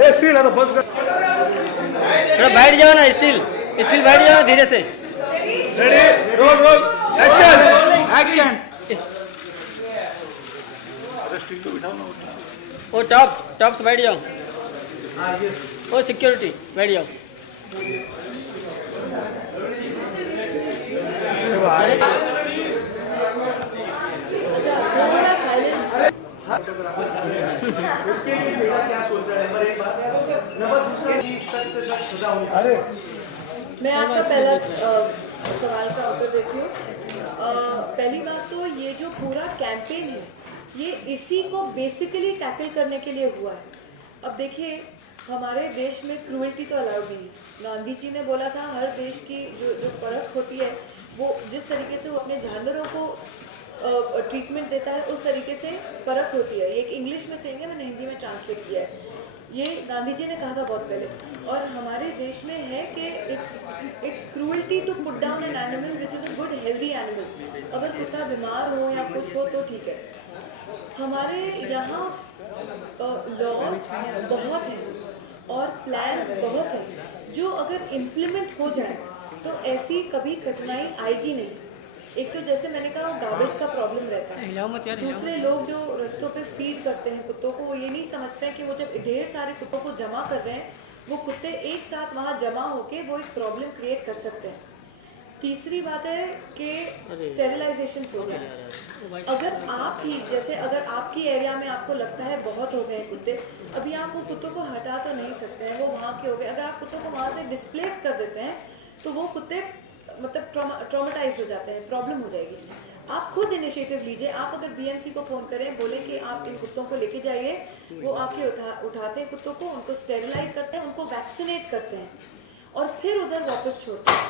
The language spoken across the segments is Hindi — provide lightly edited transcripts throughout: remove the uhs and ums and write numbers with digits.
स्टील है तो बस थोड़ा बैठ जाओ ना, स्टील स्टील बैठ जाओ धीरे से। Ready roll roll action action. Steel को बिठाओ ना। वो टॉप से बैठ जाओ। वो सिक्योरिटी बैठ जाओ। उसके लिए बेटा क्या सोच रहा है, नंबर एक बात है, नंबर दूसरा जी सच से सच सजा होनी चाहिए। मैं आपका पहला सवाल का उत्तर देती हूँ। पहली बात तो ये जो पूरा कैंपेन है ये इसी को बेसिकली टैकल करने के लिए हुआ है। अब देखिए हमारे देश में क्रूएल्टी तो अलाउड नहीं है। गांधी जी ने बोला था हर देश की जो परख होती है वो जिस तरीके से वो अपने जानवरों को ट्रीटमेंट देता है उस तरीके से परख होती है। ये एक इंग्लिश में सेइंग है, मैंने हिंदी में ट्रांसलेट किया है। ये गांधी जी ने कहा था बहुत पहले। और हमारे देश में है कि it's cruelty to put down an animal which is a good healthy animal. अगर कुत्ता बीमार हो या कुछ हो तो ठीक है। हमारे यहाँ लॉज बहुत हैं और प्लान्स बहुत हैं जो अगर इम्प्लीमेंट हो जाए तो ऐसी कभी कठिनाई आएगी नहीं। एक तो जैसे मैंने कहा गार्बेज का प्रॉब्लम रहता है। दूसरे लोग जो रास्तों पे फीड करते हैं कुत्तों को, वो ये नहीं समझते हैं कि वो जब ढेर सारे कुत्तों को जमा कर रहे हैं वो कुत्ते एक साथ वहाँ जमा होके वो एक प्रॉब्लम क्रिएट कर सकते हैं। तीसरी बात है कि स्टेरिलाइजेशन प्रोग्राम। अगर आप ही जैसे अगर आपकी एरिया में आपको लगता है बहुत हो गए कुत्ते, अभी आप वो कुत्तों को हटा तो नहीं सकते हैं, वो वहाँ के हो गए। अगर आप कुत्तों को वहाँ से डिस्प्लेस कर देते हैं तो वो कुत्ते मतलब ट्रॉमेटाइज हो जाते हैं, प्रॉब्लम हो जाएगी। आप खुद इनिशिएटिव लीजिए। आप अगर बीएमसी को फ़ोन करें, बोले कि आप इन कुत्तों को लेके जाइए, वो आके उठाते हैं कुत्तों को, उनको स्टेरिलाइज करते हैं, उनको वैक्सीनेट करते हैं और फिर उधर वापस छोड़ते हैं।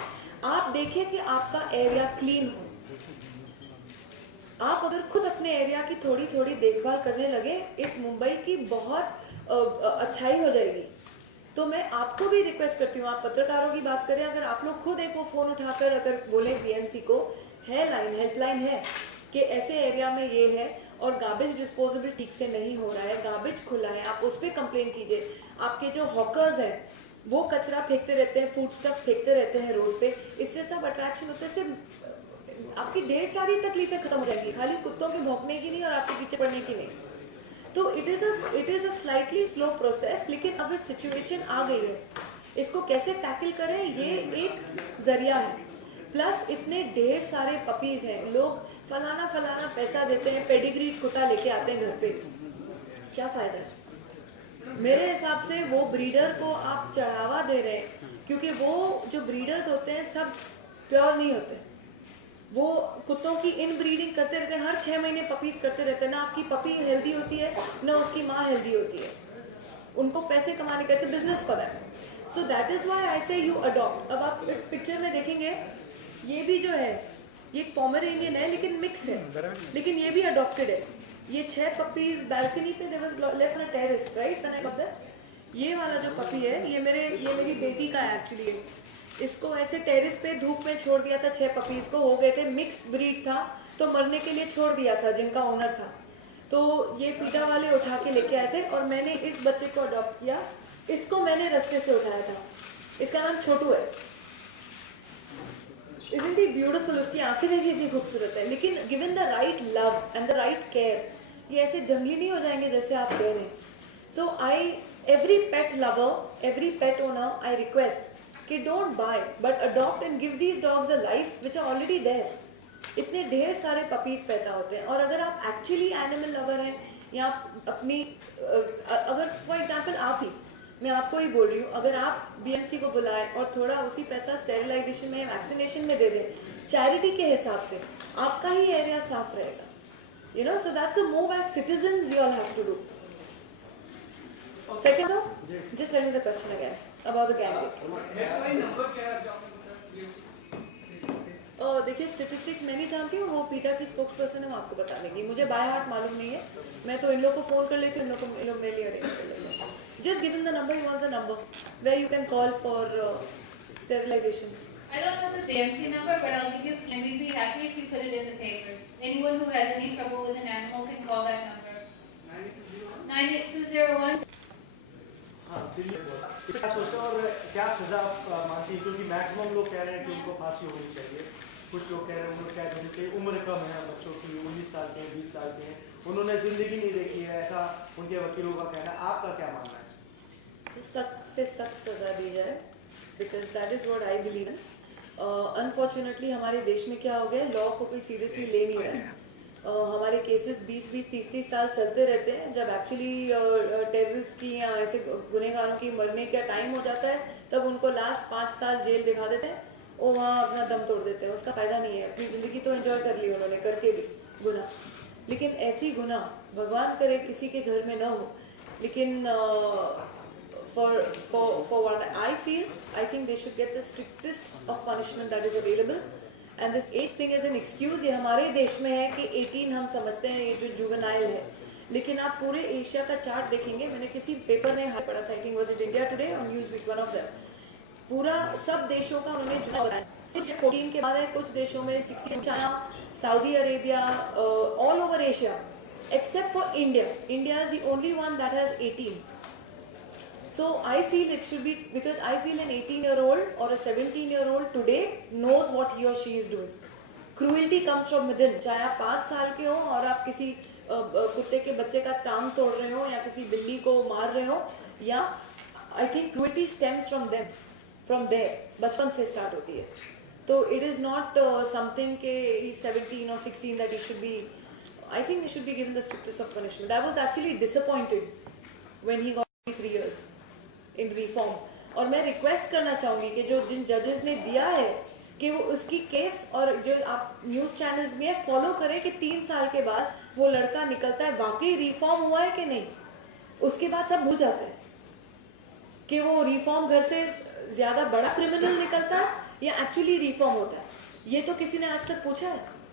आप देखिए कि आपका एरिया क्लीन हो। आप अगर खुद अपने एरिया की थोड़ी थोड़ी देखभाल करने लगे, इस मुंबई की बहुत अच्छाई हो जाएगी। तो मैं आपको भी रिक्वेस्ट करती हूँ, आप पत्रकारों की बात करें, अगर आप लोग खुद एक वो फ़ोन उठाकर अगर बोले बीएमसी को, हेल्पलाइन है कि ऐसे एरिया में ये है और गार्बेज डिस्पोजेबल ठीक से नहीं हो रहा है, गार्बेज खुला है, आप उस पर कंप्लेन कीजिए। आपके जो हॉकर्स हैं वो कचरा फेंकते रहते हैं, फूड स्टफ फेंकते रहते हैं रोड पे, इससे सब अट्रैक्शन होते से आपकी ढेर सारी तकलीफें खत्म हो जाएंगी, खाली कुत्तों के भौंकने की नहीं और आपके पीछे पड़ने की नहीं। तो it is a slightly slow process, लेकिन अब इस सिचुएशन आ गई है, इसको कैसे टैकल करें ये एक जरिया है। प्लस इतने ढेर सारे पपीज हैं, लोग फलाना पैसा देते हैं, पेडिग्री कुत्ता लेके आते हैं घर पे, क्या फायदा है? मेरे हिसाब से वो ब्रीडर को आप चढ़ावा दे रहे हैं, क्योंकि वो जो ब्रीडर्स होते हैं सब प्योर नहीं होते। वो कुत्तों की इन ब्रीडिंग करते रहते हैं, हर 6 महीने पपीज करते रहते हैं। ना आपकी पपी हेल्दी होती है ना उसकी माँ हेल्दी होती है। उनको पैसे कमाने का बिजनेस पता है। So that is why I से यू अडॉप्ट। अब आप इस पिक्चर में देखेंगे ये भी जो है ये पोमेरेनियन है लेकिन मिक्स है, लेकिन ये भी अडॉप्टेड है। ये 6 पपीज बैल्कनी पे there was left on a terrace, right, when I got that. ये वाला जो पपी है ये मेरी बेटी का है एक्चुअली। इसको ऐसे टेरेस पे धूप में छोड़ दिया था, 6 पपीज को हो गए थे, मिक्स ब्रीड था तो मरने के लिए छोड़ दिया था जिनका ओनर था। तो ये पीटा वाले उठा के लेके आए थे और मैंने इस बच्चे को अडॉप्ट किया। इसको मैंने रास्ते से उठाया था। इसका नाम छोटू है। Isn't he beautiful? उसकी आंखें देखिए इतनी खूबसूरत है। लेकिन given the right love and the right care, ये ऐसे जंगली नहीं हो जाएंगे जैसे आप कह रहे हैं। So every pet lover, every pet owner, I request कि don't buy but adopt and give these dogs a life which are already there. इतने ढेर सारे पपीज पैदा होते हैं। और अगर आप एक्चुअली एनिमल लवर हैं या अपनी अगर फॉर एग्जाम्पल आप ही, मैं आपको ही बोल रही हूँ, अगर आप बीएमसी को बुलाएं और थोड़ा उसी पैसा स्टेरिलाइजेशन में वैक्सीनेशन में दे दें चैरिटी के हिसाब से, आपका ही एरिया साफ रहेगा। You know, so that's a move as citizens you all have to do. Second, just tell me the question again about the gambling. देखिए स्टेटिस्टिक्स मैं नहीं जानती हूँ, वो पीटा की स्पोक्स पर्सन है, वो आपको बता देंगी। मुझे बाय हार्ट मालूम नहीं है। मैं तो इन लोग को फोन कर लेती हूँ, इन लोग मेरे लिए अरेंज कर लेते हैं। Just give him the number. He wants a number where you can call for sterilization. I don't have the BMC number, but I'll give you. And we'd be happy if you put it in the papers. Anyone who has any trouble with an animal can call that number. 98201. क्या सोचते हो और क्या सजा आप मानती है? क्योंकि मैक्सिमम लोग कह रहे हैं कि उनको फांसी होनी चाहिए, कुछ लोग कह रहे हैं उनको कैद होनी चाहिए, उम्र कम है बच्चों की, 19 साल के हैं, 20 साल के हैं, उन्होंने जिंदगी नहीं देखी है, ऐसा उनके वकीलों का कहना है। आपका क्या मानना है? सख्त से सख्त सजा दी जाए, because that is what I believe in. Unfortunately हमारे देश में क्या हो गया, लॉ को कोई सीरियसली ले नहीं रहा है। हमारे केसेस 20-20, 30-30 साल चलते रहते हैं, जब एक्चुअली टेररिस्ट की या ऐसे गुनहगारों की मरने का टाइम हो जाता है तब उनको लास्ट 5 साल जेल दिखा देते हैं, वो वहाँ अपना दम तोड़ देते हैं। उसका फायदा नहीं है, अपनी जिंदगी तो एंजॉय कर ली उन्होंने करके भी गुनाह, लेकिन ऐसी गुनाह भगवान करे किसी के घर में न हो। लेकिन for what I feel, I think they should get the strictest of punishment that is available. And this age thing is an excuse. ये हमारे देश में है कि 18 हम समझते हैं ये जो जुवेनाइल है, लेकिन आप पूरे एशिया का चार्ट देखेंगे, मैंने किसी पेपर में पढ़ा था, I think was it India Today or Newsweek, one of them, पूरा सब देशों का उन्होंने जुड़ा है। कुछ 14 के बाद है, कुछ देशों में 16, China, Saudi Arabia, all over Asia, except for India. India is the only one that has 18. So I feel it should be, because I feel an 18-year-old or a 17-year-old today knows what he or she is doing. Cruelty comes from within. चाहे आप 5 साल के हो और आप किसी कुत्ते के बच्चे का टांग तोड़ रहे हो या किसी बिल्ली को मार रहे हो, या I think cruelty stems from them, from there, बचपन से start होती है। तो it is not something के he's 17 or 16 that he should be, I think they should be given the strictest of punishment. I was actually disappointed when he got 3 years in reform. और मैं रिक्वेस्ट करना चाहूंगी कि जो जिन जजेस ने दिया है कि वो उसकी केस, और जो आप न्यूज चैनल्स में फॉलो करें कि 3 साल के बाद वो लड़का निकलता है, वाकई रिफॉर्म हुआ है कि नहीं। उसके बाद सब भूल जाते हैं कि वो रिफॉर्म घर से ज्यादा बड़ा क्रिमिनल निकलता है या एक्चुअली रिफॉर्म होता है। ये तो किसी ने आज तक पूछा है?